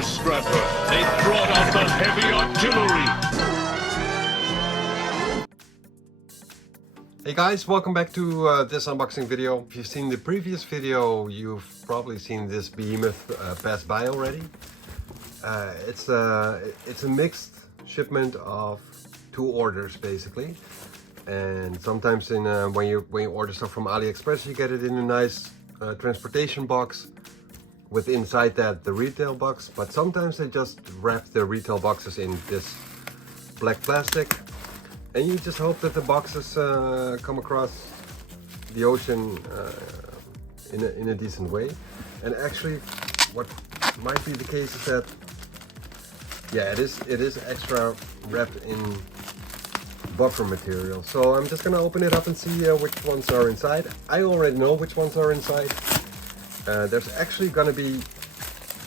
you, Scrapper. They brought out the heavy artillery. Hey guys, welcome back to this unboxing video. If you've seen the previous video, you've probably seen this behemoth pass by already. It's a mixed shipment of two orders basically. And sometimes when you order stuff from AliExpress, you get it in a nice transportation box with inside that the retail box. But sometimes they just wrap the retail boxes in this black plastic, and you just hope that the boxes come across the ocean in a decent way. And actually, what might be the case is that, yeah, it is extra wrapped in buffer material. So I'm just gonna open it up and see which ones are inside. I already know which ones are inside. There's actually gonna be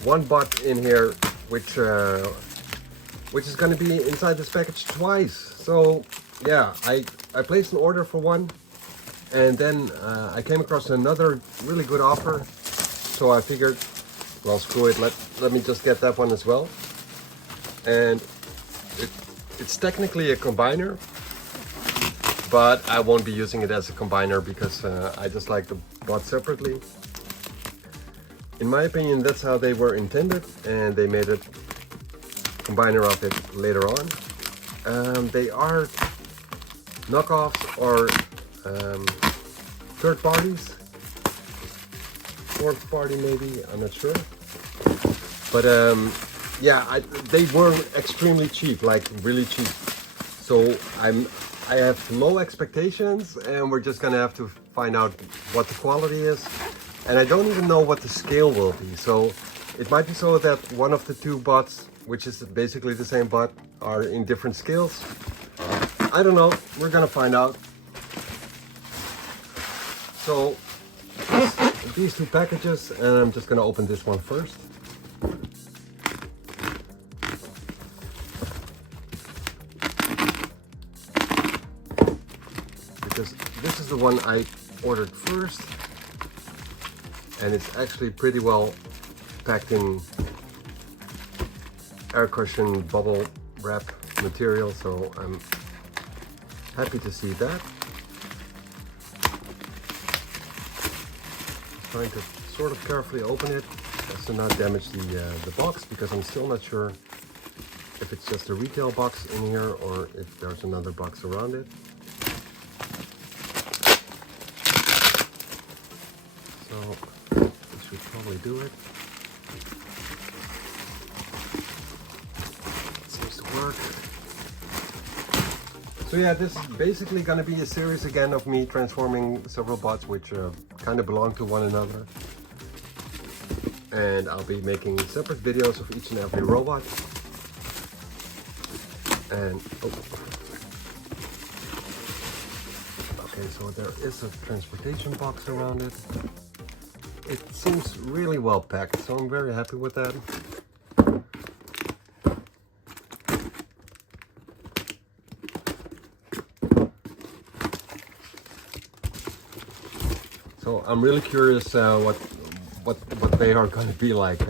one bot in here which is gonna be inside this package twice. So yeah, I placed an order for one, and then I came across another really good offer. So I figured, well, screw it, let me just get that one as well. And it's technically a combiner, but I won't be using it as a combiner because I just like the bot separately. In my opinion, that's how they were intended, and they made a combiner of it later on. They are knockoffs or third parties, fourth party maybe, I'm not sure. But yeah, they were extremely cheap, like really cheap. So I have low expectations, and we're just gonna have to find out what the quality is. And I don't even know what the scale will be. So it might be so that one of the two bots, which is basically the same bot, are in different scales. I don't know, we're gonna find out. So these two packages, and I'm just gonna open this one first. Because this is the one I ordered first, and it's actually pretty well packed in air cushion bubble wrap material, so I'm happy to see that. Trying to sort of carefully open it as to not damage the box, because I'm still not sure if it's just a retail box in here or if there's another box around it. So this should probably do it. It seems to work. So yeah, this is basically going to be a series again of me transforming several bots which kind of belong to one another. And I'll be making separate videos of each and every robot. And okay, so there is a transportation box around it. It seems really well packed, so I'm very happy with that. So I'm really curious what they are going to be like.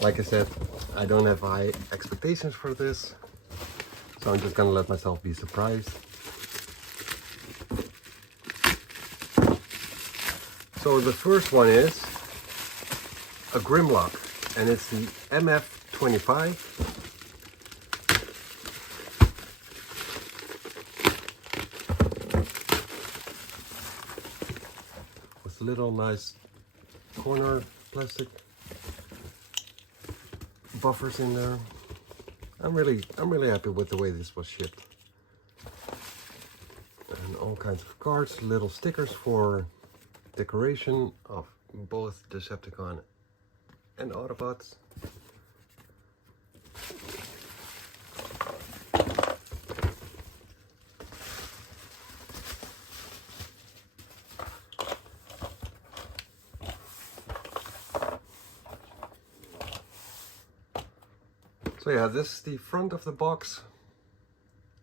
Like I said, I don't have high expectations for this, so I'm just going to let myself be surprised. So the first one is a GRIMLOCK, and it's the MF-25. With little nice corner plastic buffers in there. I'm really happy with the way this was shipped. And all kinds of cards, little stickers for decoration of both Decepticon and Autobots. So yeah, this is the front of the box.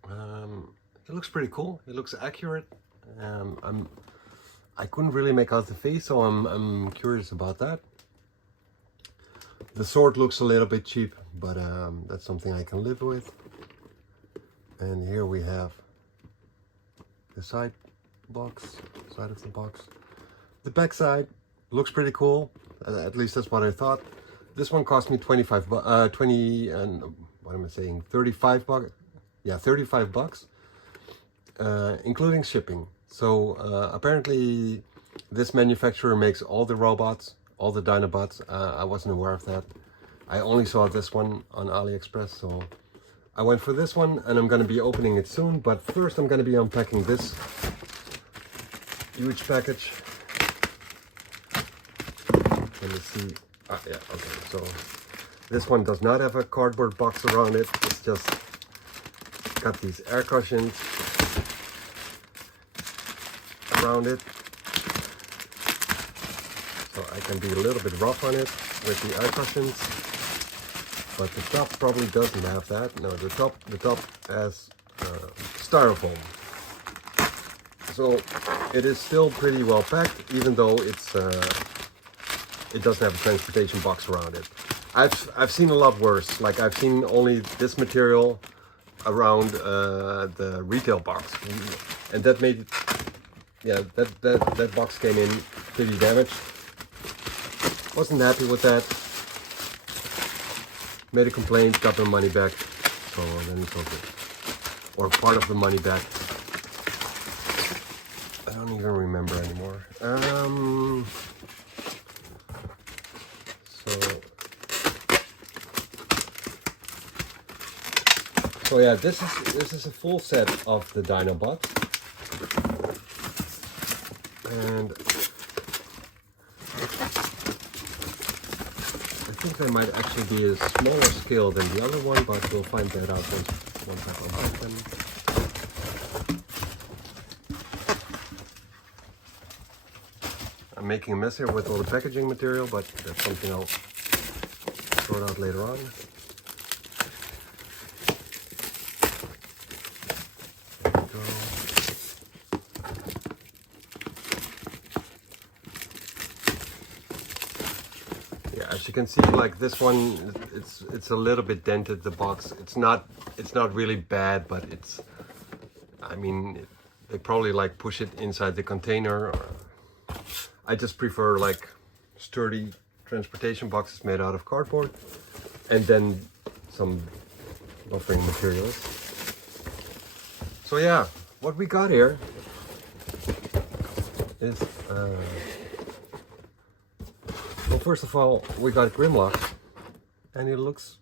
It looks pretty cool. It looks accurate. I couldn't really make out the face, so I'm curious about that. The sword looks a little bit cheap, but that's something I can live with. And here we have the side of the box. The back side looks pretty cool. At least that's what I thought. This one cost me 35 bucks. Yeah, 35 bucks, including shipping. So apparently this manufacturer makes all the robots, all the Dinobots. I wasn't aware of that. I only saw this one on AliExpress, so I went for this one, and I'm going to be opening it soon. But first I'm going to be unpacking this huge package. Let me see. Yeah, okay, so this one does not have a cardboard box around it. It's just got these air cushions around it. So I can be a little bit rough on it with the air cushions. But the top probably doesn't have that. No, the top has styrofoam. So it is still pretty well packed, even though it doesn't have a transportation box around it. I've seen a lot worse. Like I've seen only this material around the retail box, and that made it. Yeah, that box came in pretty damaged. Wasn't happy with that. Made a complaint, got the money back. So then it's okay. Or part of the money back. I don't even remember anymore. So yeah, this is a full set of the Dinobots. And I think they might actually be a smaller scale than the other one, but we'll find that out once I've unboxed them. I'm making a mess here with all the packaging material, but that's something I'll sort out later on. There we go. Yeah, as you can see, like this one, it's a little bit dented, the box. It's not really bad, but it's, I mean, they probably like push it inside the container. Or, I just prefer like sturdy transportation boxes made out of cardboard, and then some buffering materials. So yeah, what we got here is, well, first of all, we got GRIMLOCK, and he looks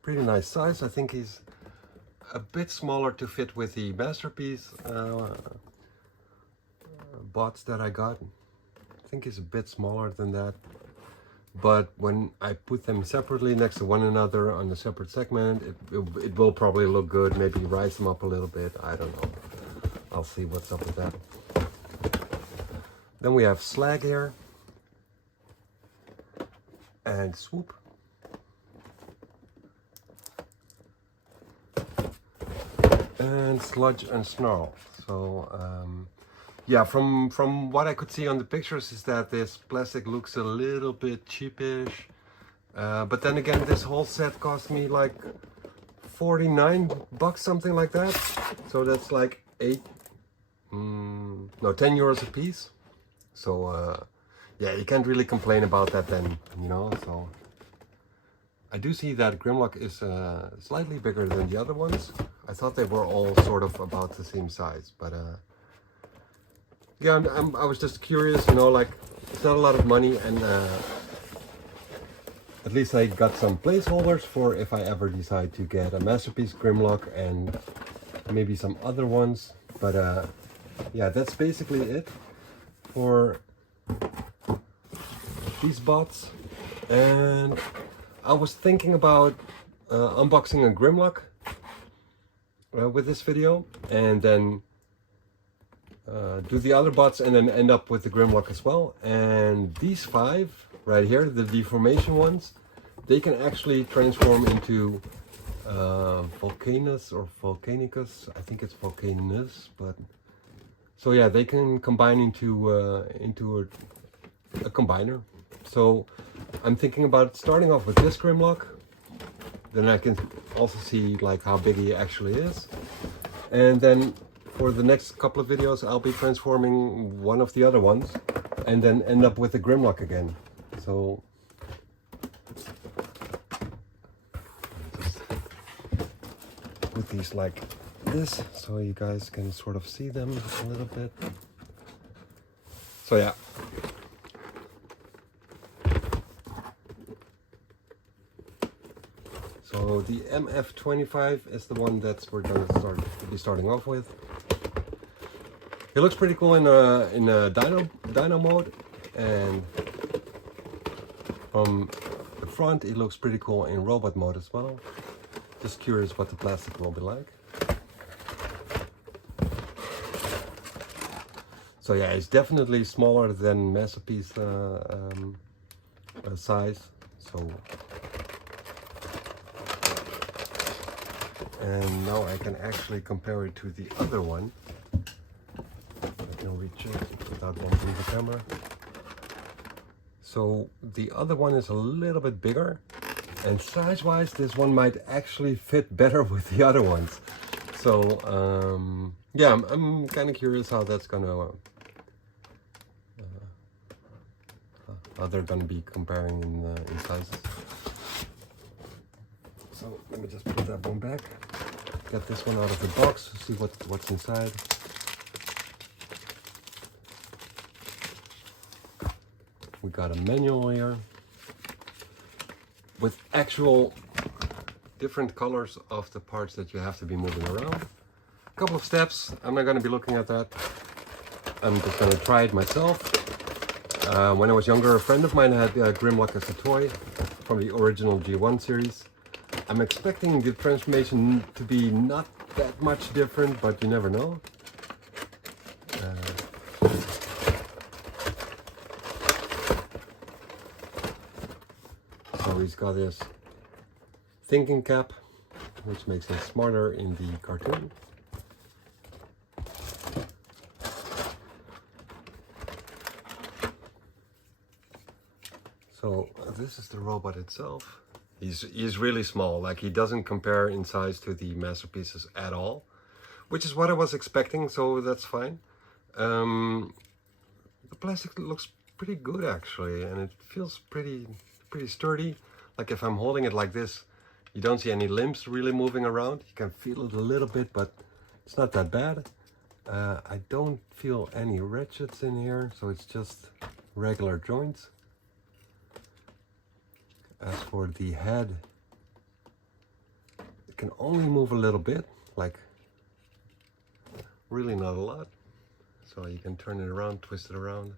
pretty nice size. I think he's a bit smaller to fit with the Masterpiece bots that I got. I think he's a bit smaller than that, but when I put them separately next to one another on a separate segment, it will probably look good. Maybe rise them up a little bit. I don't know. I'll see what's up with that. Then we have Slag here and Swoop. And Sludge and Snarl. So yeah, from what I could see on the pictures is that this plastic looks a little bit cheapish, but then again, this whole set cost me like 49 bucks, something like that. So that's like 10 euros a piece. So yeah, you can't really complain about that then, you know. So I do see that GRIMLOCK is slightly bigger than the other ones. I thought they were all sort of about the same size, but yeah, I was just curious, you know, like it's not a lot of money, and at least I got some placeholders for if I ever decide to get a Masterpiece GRIMLOCK and maybe some other ones. But yeah, that's basically it for these bots. And I was thinking about unboxing a GRIMLOCK with this video, and then do the other bots, and then end up with the GRIMLOCK as well. And these 5 right here, the deformation ones, they can actually transform into Volcanus or Volcanicus. I think it's Volcanus, but so yeah, they can combine into a combiner, So I'm thinking about starting off with this GRIMLOCK. Then I can also see like how big he actually is. And then for the next couple of videos, I'll be transforming one of the other ones and then end up with the GRIMLOCK again. So just put these like this so you guys can sort of see them a little bit. So yeah. So the MF-25 is the one that we're going to be starting off with. It looks pretty cool in a dino mode, and from the front it looks pretty cool in robot mode as well. Just curious what the plastic will be like. So yeah, it's definitely smaller than Masterpiece size. So. And now I can actually compare it to the other one. I can reach it without bumping the camera. So the other one is a little bit bigger, and size-wise this one might actually fit better with the other ones. So yeah, I'm kind of curious how that's gonna how they're gonna be comparing in sizes. So let me just put that one back. Get this one out of the box, see what's inside. We got a manual here with actual different colors of the parts that you have to be moving around. A couple of steps. I'm not going to be looking at that. I'm just going to try it myself. When I was younger, a friend of mine had GRIMLOCK as a toy from the original G1 series. I'm expecting the transformation to be not that much different, but you never know. So he's got this thinking cap, which makes him smarter in the cartoon. So this is the robot itself. He's really small, like he doesn't compare in size to the Masterpieces at all, which is what I was expecting, so that's fine. The plastic looks pretty good actually, and it feels pretty sturdy. Like if I'm holding it like this, you don't see any limbs really moving around. You can feel it a little bit, but it's not that bad. I don't feel any ratchets in here, so it's just regular joints. As for the head, it can only move a little bit, like really not a lot. So you can turn it around, twist it around,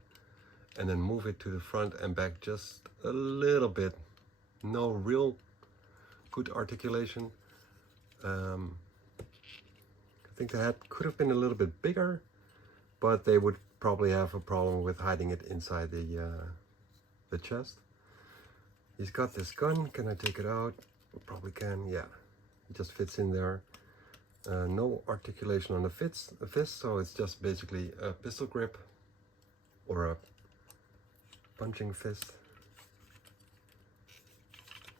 and then move it to the front and back just a little bit. No real good articulation. I think the head could have been a little bit bigger, but they would probably have a problem with hiding it inside the chest. He's got this gun. Can I take it out? Probably can, yeah. It just fits in there. No articulation on the fist, so it's just basically a pistol grip or a punching fist.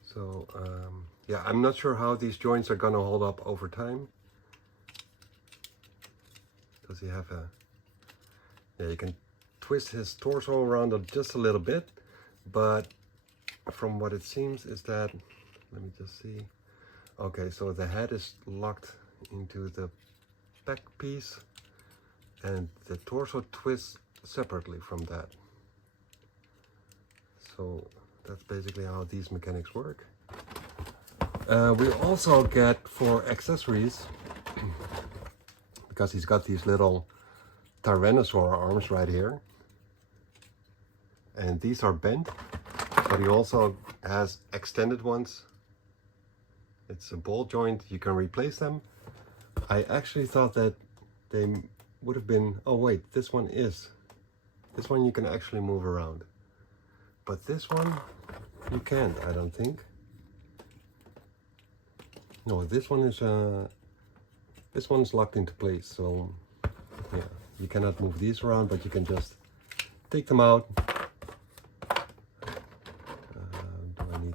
So yeah, I'm not sure how these joints are gonna hold up over time. Does he have a... Yeah, you can twist his torso around just a little bit, but from what it seems is that, let me just see. Okay, so the head is locked into the back piece and the torso twists separately from that. So that's basically how these mechanics work. We also get for accessories, because he's got these little Tyrannosaur arms right here, and these are bent, but he also has extended ones. It's a ball joint, you can replace them. I actually thought that they would have been, oh wait, this one you can actually move around, but this one you can't, I don't think. No, this one is locked into place, so yeah, you cannot move these around, but you can just take them out,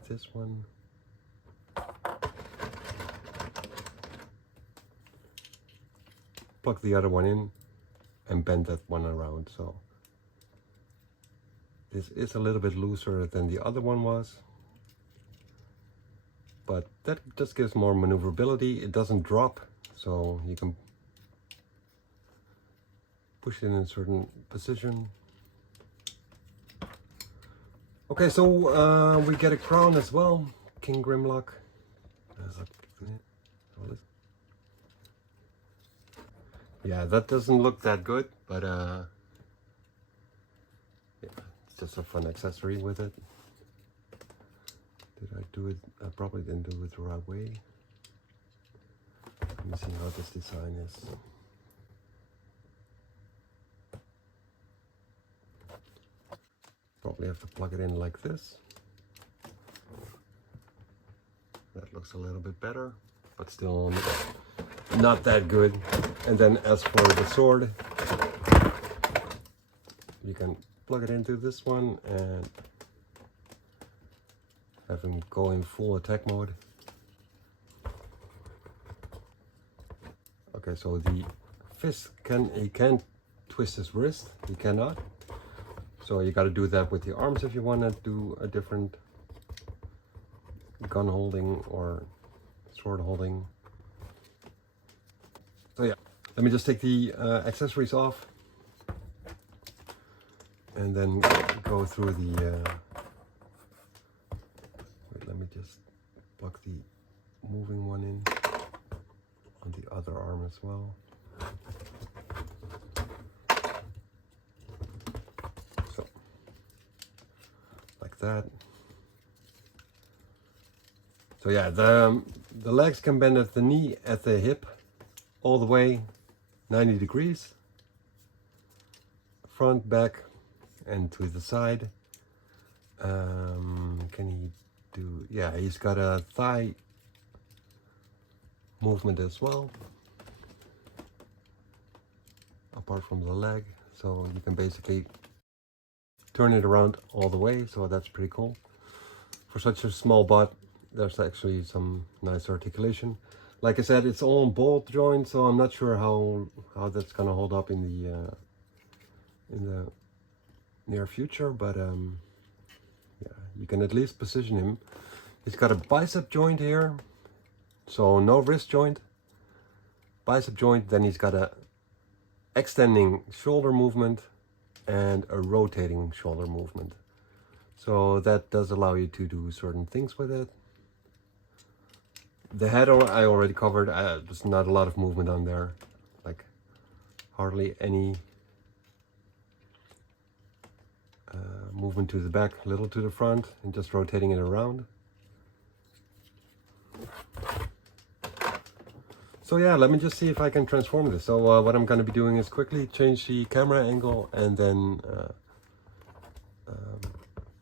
this one. Plug the other one in and bend that one around. So this is a little bit looser than the other one was, but that just gives more maneuverability. It doesn't drop, so you can push it in a certain position. Okay, so we get a crown as well, King Grimlock. Yeah, that doesn't look that good, but yeah, it's just a fun accessory with it. Did I do it? I probably didn't do it the right way. Let me see how this design is. Probably have to plug it in like this. That looks a little bit better, but still not that good. And then as for the sword, you can plug it into this one and have him go in full attack mode. Okay, so the fist he can twist his wrist, he cannot. So you got to do that with the arms if you want to do a different gun holding or sword holding. So yeah, let me just take the accessories off and then go through the wait, let me just plug the moving one in on the other arm as well. So like that. So yeah, the legs can bend at the knee, at the hip, all the way 90 degrees, front, back, and to the side. Can he do? Yeah, he's got a thigh movement as well, apart from the leg. So you can basically turn it around all the way. So that's pretty cool. For such a small butt, there's actually some nice articulation. Like I said, it's all on bolt joint, so I'm not sure how that's gonna hold up in the near future, but yeah, you can at least position him. He's got a bicep joint here, so no wrist joint, bicep joint. Then he's got a extending shoulder movement and a rotating shoulder movement, so that does allow you to do certain things with it. The head I already covered. There's not a lot of movement on there, like hardly any movement to the back, a little to the front, and just rotating it around. So yeah, let me just see if I can transform this. So what I'm going to be doing is quickly change the camera angle and then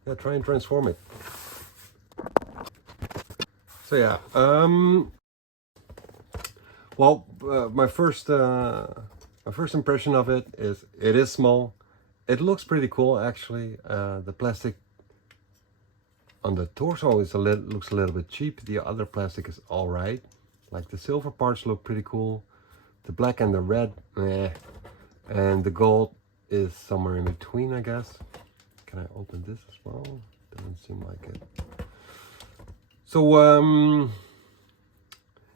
yeah, try and transform it. So yeah, well, my first impression of it is small. It looks pretty cool actually. The plastic on the torso is looks a little bit cheap. The other plastic is all right. Like the silver parts look pretty cool. The black and the red, meh. And the gold is somewhere in between, I guess. Can I open this as well? Doesn't seem like it. So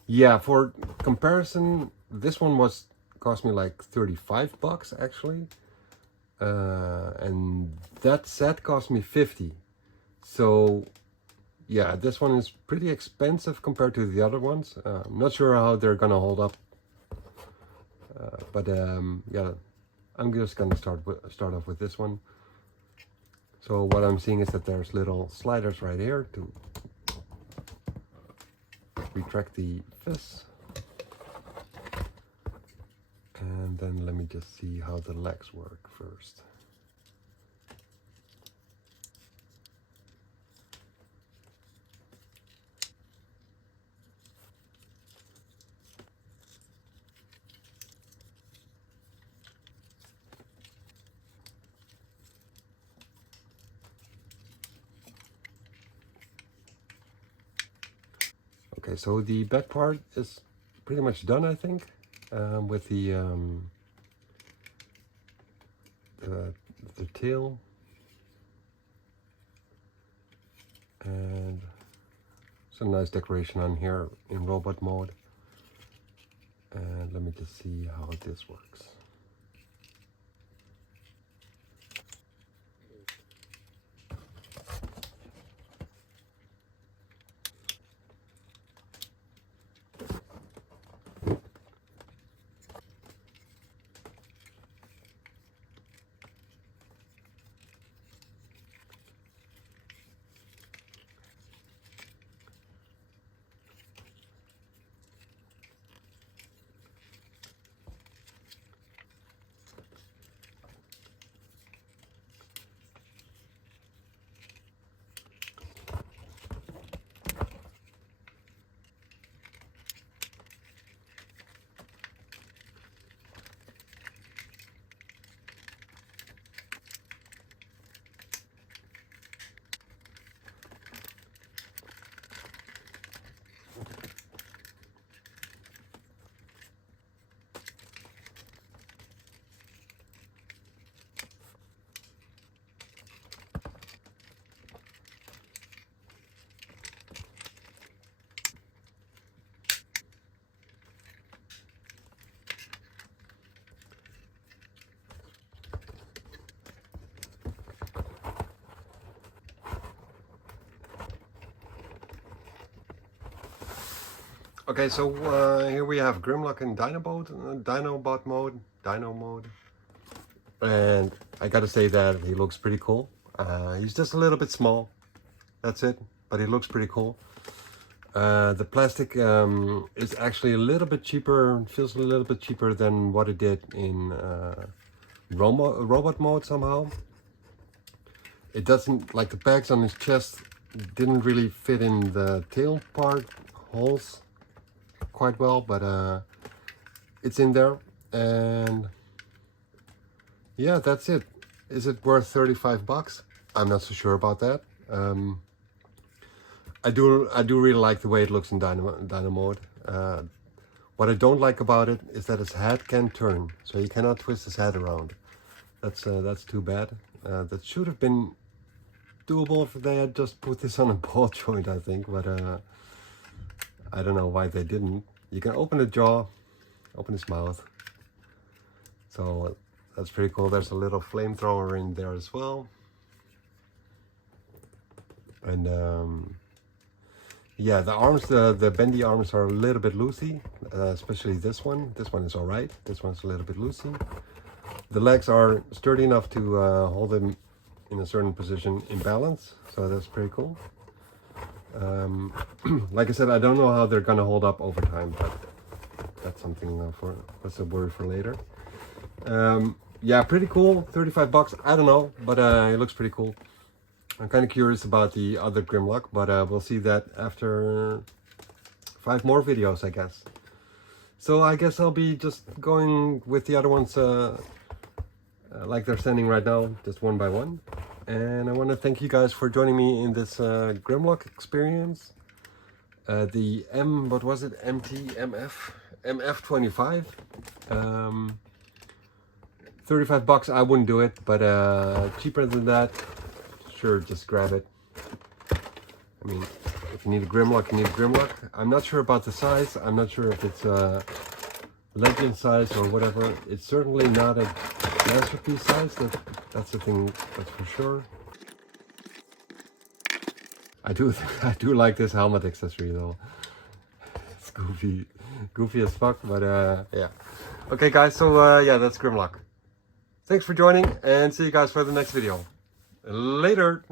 yeah, for comparison, this one cost me like 35 bucks actually, and that set cost me 50. So yeah, this one is pretty expensive compared to the other ones. I'm not sure how they're gonna hold up, but yeah, I'm just gonna start off with this one. So what I'm seeing is that there's little sliders right here to retract the fists, and then let me just see how the legs work first. Okay, so the back part is pretty much done, I think, with the tail and some nice decoration on here in robot mode. And let me just see how this works. Okay, so here we have GRIMLOCK in Dinobot mode, Dino mode, and I gotta say that he looks pretty cool. He's just a little bit small, that's it, but he looks pretty cool. The plastic is actually a little bit cheaper, feels a little bit cheaper than what it did in robot mode somehow. It doesn't, like the bags on his chest didn't really fit in the tail part holes quite well, but it's in there. And yeah, that's it. Is it worth 35 bucks? I'm not so sure about that. I do really like the way it looks in Dino mode. What I don't like about it is that his head can turn, so you cannot twist his head around. That's too bad. That should have been doable if they had just put this on a ball joint, I think, but I don't know why they didn't. You can open the jaw, open his mouth, so that's pretty cool. There's a little flamethrower in there as well, and yeah, the arms, the bendy arms are a little bit loosey, especially this one. This one is all right. This one's a little bit loosey. The legs are sturdy enough to hold him in a certain position in balance, so that's pretty cool. Like I said, I don't know how they're gonna hold up over time, but that's something that's a worry for later. Yeah, pretty cool. 35 bucks. I don't know, but it looks pretty cool. I'm kind of curious about the other GRIMLOCK, but we'll see that after 5 more videos, I guess. So I guess I'll be just going with the other ones like they're standing right now, just one by one. And I want to thank you guys for joining me in this GRIMLOCK experience. The MF-25. 35 bucks, I wouldn't do it, but cheaper than that, sure, just grab it. I mean, if you need a GRIMLOCK, you need a GRIMLOCK. I'm not sure about the size. I'm not sure if it's legend size or whatever. It's certainly not a masterpiece size. That's the thing, that's for sure. I do like this helmet accessory though. It's goofy as fuck, but yeah. Okay guys, so yeah, that's GRIMLOCK. Thanks for joining, and see you guys for the next video. Later!